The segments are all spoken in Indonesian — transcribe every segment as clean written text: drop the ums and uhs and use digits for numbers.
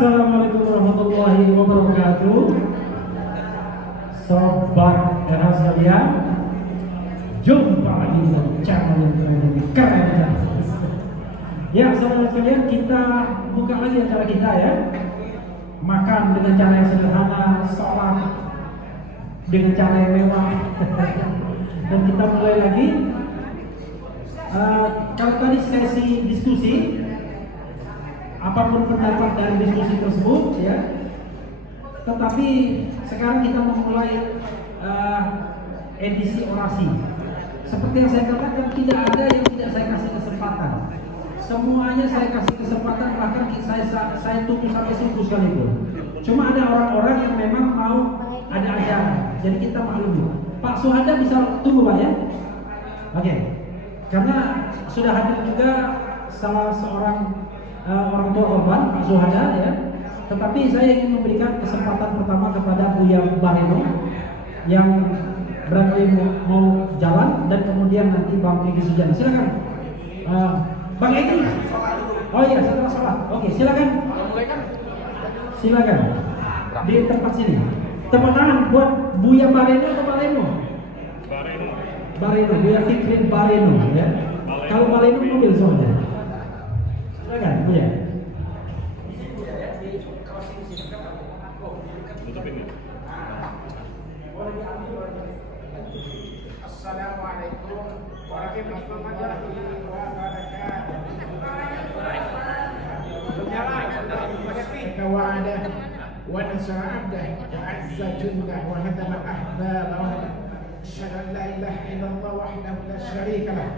Assalamualaikum warahmatullahi wabarakatuh. Sobat era sekalian, jumpa lagi di channel yang keren. Ya, saudara sekalian, kita buka lagi acara kita ya. Makan dengan cara yang sederhana, sholat dengan cara yang mewah. Dan kita mulai lagi. Kalau tadi sesi diskusi, apapun pendapat dari diskusi tersebut ya. Tetapi sekarang kita memulai edisi orasi. Seperti yang saya katakan, tidak ada yang tidak saya kasih kesempatan. Semuanya saya kasih kesempatan, bahkan saya tunggu sampai subuh sekalipun. Cuma ada orang-orang yang memang mau ada ajaran. Jadi kita maklumi. Pak Suhada bisa tunggu Pak ya? Oke. Karena sudah hadir juga salah seorang orang tua korban, Pak Suhada ya. Tetapi saya ingin memberikan kesempatan pertama kepada Buya Bareno yang barangkali mau jalan, dan kemudian nanti Bang Egy Sujana. Silakan. Bang Egy. Oh iya, setelah sholat. Oke, silakan. Silakan. Di tempat sini. Tepuk tangan buat Buya Bareno atau Bareno? Bareno, Buya Fikrin Bareno ya. Kalau Bareno mobil soalnya. Silakan, Buya. Assalamualaikum warahmatullahi wabarakatuh. Wa'ada wa nasara abdah wa azza jundah wa hadama ahbaba wahdah. Asyhadu an la ilaha illallah wahdahu la syarika lah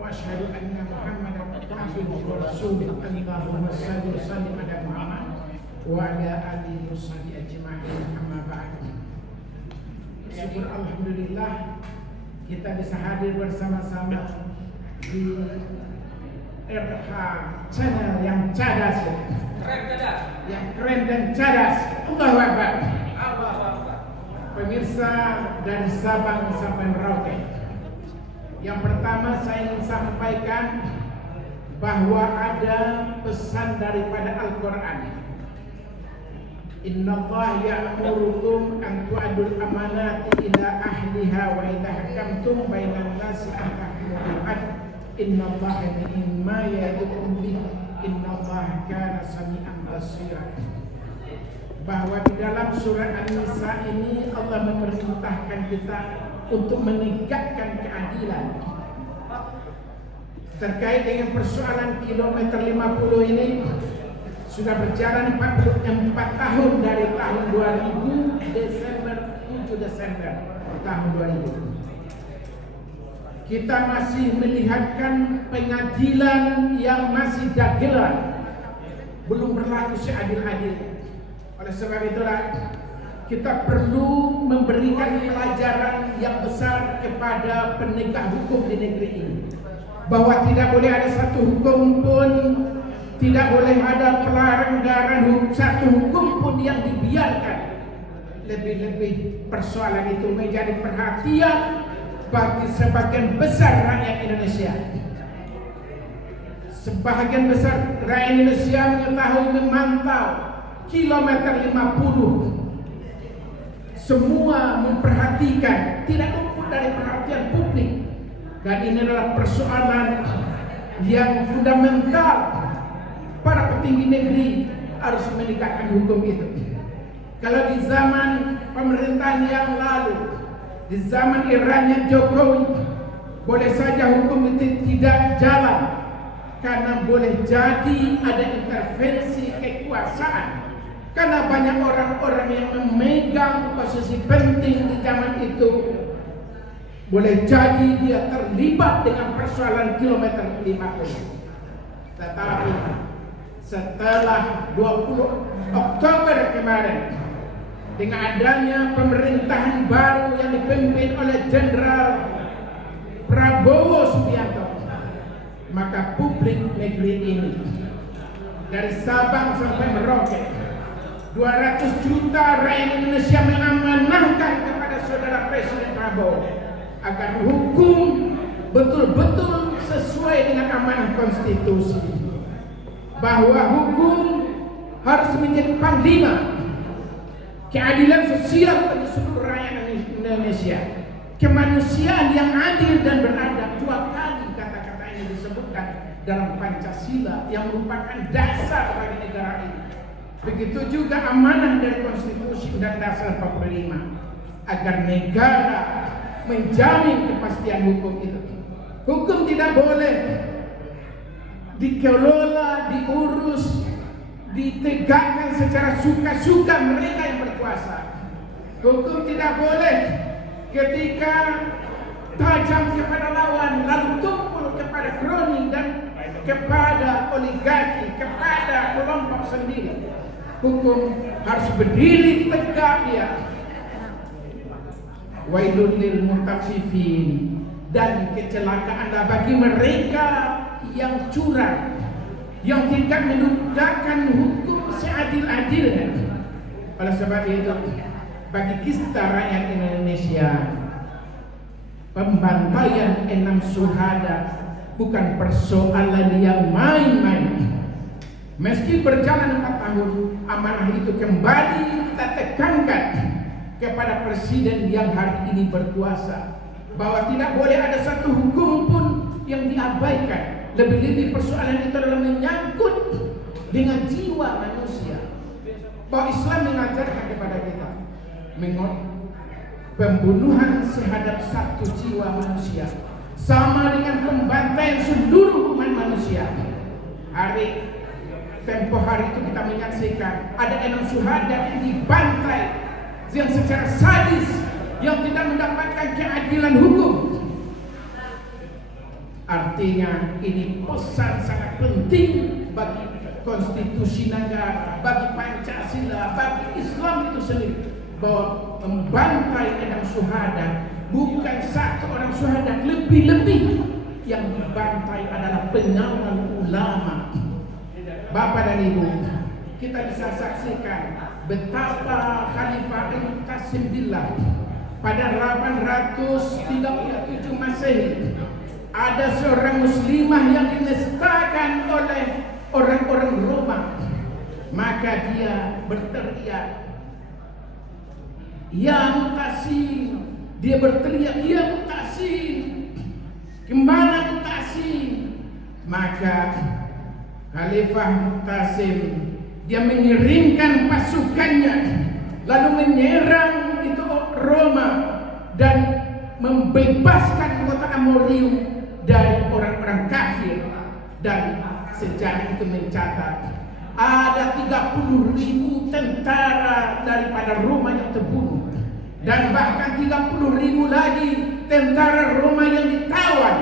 wa asyhadu anna Muhammadan abduhu wa rasuluh. Allahumma shalli wa sallim ala Muhammad wa ala alihi wa sahbihi ajma'in. Amma ba'd. Syukur alhamdulillah kita bisa hadir bersama-sama di RH channel yang cadas, yang keren dan cadas. Allahu Akbar. Pemirsa dari Sabang sampai Merauke, yang pertama saya ingin sampaikan bahwa ada pesan daripada Al-Quran. Innallaha ya'murukum an tu'addul amanati ila ahliha wa idza hakamtum bainan nasi an tahkumu bil 'adl. Innallaha ni'ma ya'idukum bihi. Innallaha kana sami'an basira. Bahwa di dalam surah An-Nisa ini Allah memerintahkan kita untuk menegakkan keadilan terkait dengan persoalan kilometer 50 ini. Sudah berjalan 44 tahun dari tahun 2000 Desember 7 Desember tahun 2000. Kita masih melihatkan pengadilan yang masih dagelan, belum berlaku seadil-adilnya. Oleh sebab itulah kita perlu memberikan pelajaran yang besar kepada penegak hukum di negeri ini, bahwa tidak boleh ada satu hukum pun, tidak boleh ada pelanggaran satu hukum pun yang dibiarkan. Lebih-lebih persoalan itu menjadi perhatian bagi sebagian besar rakyat Indonesia. Sebagian besar rakyat Indonesia mengetahui, memantau kilometer 50. Semua memperhatikan, tidak luput dari perhatian publik. Dan ini adalah persoalan yang fundamental. Para petinggi negeri harus menegakkan hukum itu. Kalau di zaman pemerintahan yang lalu, di zaman eranya Jokowi, boleh saja hukum itu tidak jalan karena boleh jadi ada intervensi kekuasaan. Karena banyak orang-orang yang memegang posisi penting di zaman itu, boleh jadi dia terlibat dengan persoalan kilometer 50. Tetapi setelah 20 Oktober kemarin, dengan adanya pemerintahan baru yang dipimpin oleh Jenderal Prabowo Subianto, maka publik negeri ini dari Sabang sampai Merauke, 200 juta rakyat Indonesia mengamanahkan kepada saudara Presiden Prabowo agar hukum betul-betul sesuai dengan amanah konstitusi, bahwa hukum harus menjadi panglima keadilan sosial bagi seluruh rakyat Indonesia, kemanusiaan yang adil dan beradab. 2 kali kata-kata ini disebutkan dalam Pancasila yang merupakan dasar bagi negara ini. Begitu juga amanah dari Konstitusi Undang-Undang 45 agar negara menjamin kepastian hukum itu. Hukum tidak boleh dikelola, diurus, ditegakkan secara suka-suka mereka yang berkuasa. Hukum tidak boleh ketika tajam kepada lawan lalu tumpul kepada kroni dan kepada oligarki, kepada kelompok sendiri. Hukum harus berdiri tegak dia. Wailul lil mutaffifin, dan kecelakaanlah bagi mereka yang curang, yang tidak menegakkan hukum seadil-adilnya. Oleh sebab itu, bagi kita rakyat Indonesia, pembantaian 6 syuhada bukan persoalan yang main-main. Meski berjalan 4 tahun, amanah itu kembali kita tekankan kepada presiden yang hari ini berkuasa, bahwa tidak boleh ada satu hukum pun yang diabaikan. Lebih-lebih persoalan itu adalah menyangkut dengan jiwa manusia. Bahwa Islam mengajarkan kepada kita pembunuhan terhadap satu jiwa manusia sama dengan pembantaian seluruh umat manusia. Tempoh hari itu kita menyaksikan ada 6 syuhada yang dibantai yang secara sadis, yang tidak mendapatkan keadilan hukum. Artinya ini pesan sangat penting bagi konstitusi negara, bagi Pancasila, bagi Islam itu sendiri, bahwa membantai 6 syuhada bukan satu orang syuhada, lebih-lebih yang dibantai adalah pengawal ulama. Bapak dan Ibu, kita bisa saksikan betapa Khalifah Qasim Billah pada 837 Masehi ada seorang muslimah yang dinestakan oleh orang-orang Roma. Maka dia berteriak, "Ya Mu'tasim." Dia berteriak, "Ya Mu'tasim, kemana Mu'tasim?" Maka Khalifah Mu'tasim dia mengirimkan pasukannya lalu menyerang itu Roma dan membebaskan kota Amorium dari orang-orang kafir. Dan sejarah itu mencatat ada 30.000 tentara daripada Roma yang terbunuh, dan bahkan 30.000 lagi tentara Roma yang ditawan.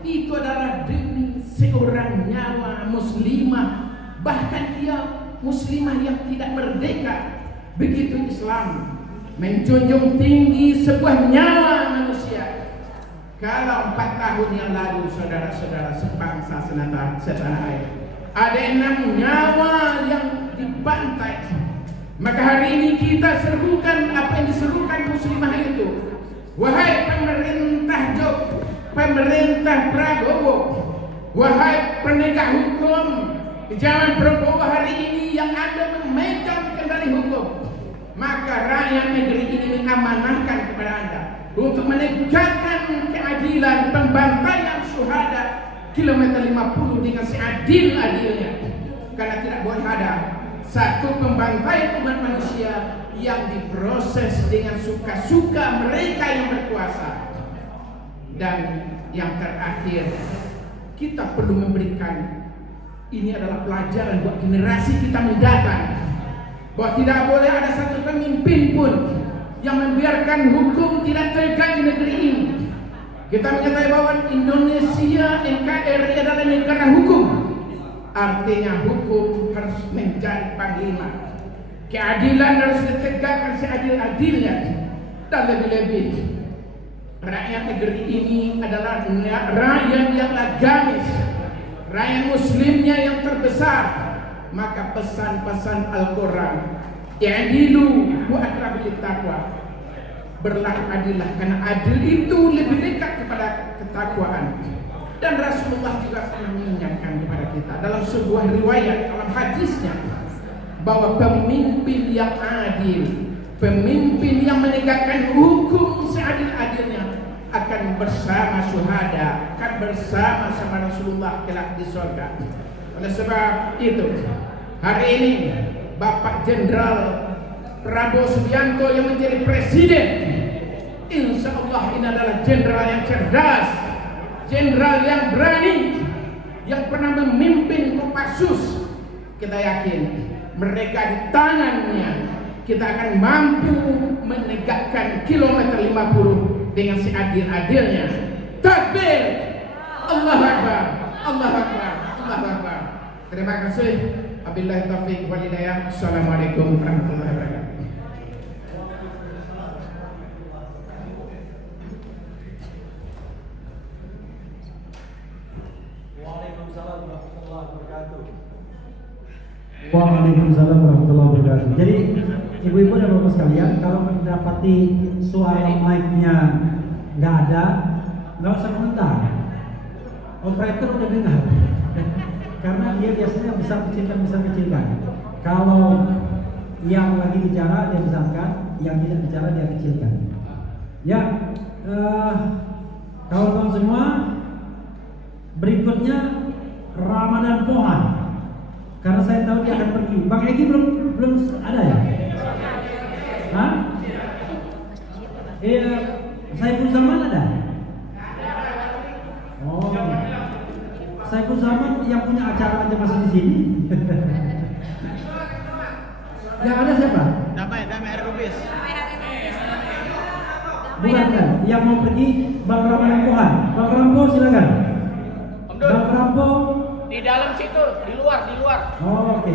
Itu adalah demi seorang nyawa muslimah, bahkan dia muslimah yang tidak merdeka. Begitu Islam menjunjung tinggi sebuah nyawa manusia. Kalau 4 tahun yang lalu, saudara-saudara sebangsa setanah air, ada 6 nyawa yang dibantai, maka hari ini kita serukan apa yang diserukan muslimah itu. Wahai pemerintah Prabowo, wahai penegak hukum di zaman Prabowo hari ini yang Anda memegang kendali hukum, maka rakyat negeri ini mengamanahkan kepada Anda untuk menegakkan keadilan pembantaian syuhada kilometer 50 dengan seadil-adilnya. Karena tidak boleh ada satu pembantaian umat manusia yang diproses dengan suka-suka mereka yang berkuasa. Dan yang terakhir, kita perlu memberikan, ini adalah pelajaran buat generasi kita mendatang, bahwa tidak boleh ada satu pemimpin pun yang membiarkan hukum tidak tegak di negeri ini. Kita menyatakan bahwa Indonesia NKRI adalah negara hukum. Artinya hukum harus menjadi panglima. Keadilan harus ditegakkan seadil-adilnya. Dan lebih-lebih, rakyat negeri ini adalah rakyat yang agamis, rakyat muslimnya yang terbesar. Maka pesan-pesan Al-Quran, "I'dilu wa aqrabu lit-taqwa," berlaku adillah, karena adil itu lebih dekat kepada ketakwaan. Dan Rasulullah juga pernah mengingatkan kepada kita dalam sebuah riwayat, dalam hadisnya, bahwa pemimpin yang adil, pemimpin yang menegakkan hukum seadil-adilnya akan bersama syuhada, akan bersama sama Rasulullah kelak di surga. Oleh sebab itu, hari ini Bapak Jenderal Prabowo Subianto yang menjadi presiden, insya Allah ini adalah jenderal yang cerdas, jenderal yang berani, yang pernah memimpin Kopassus. Kita yakin mereka di tangannya kita akan mampu menegakkan kilometer 50 dengan seadil-adilnya. Takbir, Allahu Akbar, Allahu Akbar, Allahu Akbar. Terima kasih. Wabillahi taufiq wal hidayah. Assalamualaikum warahmatullahi wabarakatuh. Waalaikumsalam warahmatullahi wabarakatuh. Waalaikumsalam warahmatullahi wabarakatuh. Jadi ibu-ibu dan bapak sekalian, kalau mendapati suara mic-nya nggak ada, nggak usah komentar. Operator udah dengar. Karena dia biasanya bisa kecilkan. Kalau yang lagi bicara dia besarkan, yang tidak bicara dia kecilkan. Ya, kawan-kawan semua, berikutnya Ramadan Pohan. Karena saya tahu dia akan pergi. Bang Egi belum ada ya? Hah? Saiful Zaman ada? Oh, Saiful Zaman yang punya acara aja masih di sini. Yang ada siapa? Damai Hari Bugis. Bukan kan? Yang mau pergi Bang Ramadan Pohan. Bang Rampo silakan. Om Dul. Bang Rampo. Di dalam situ, di luar. Oh, oke.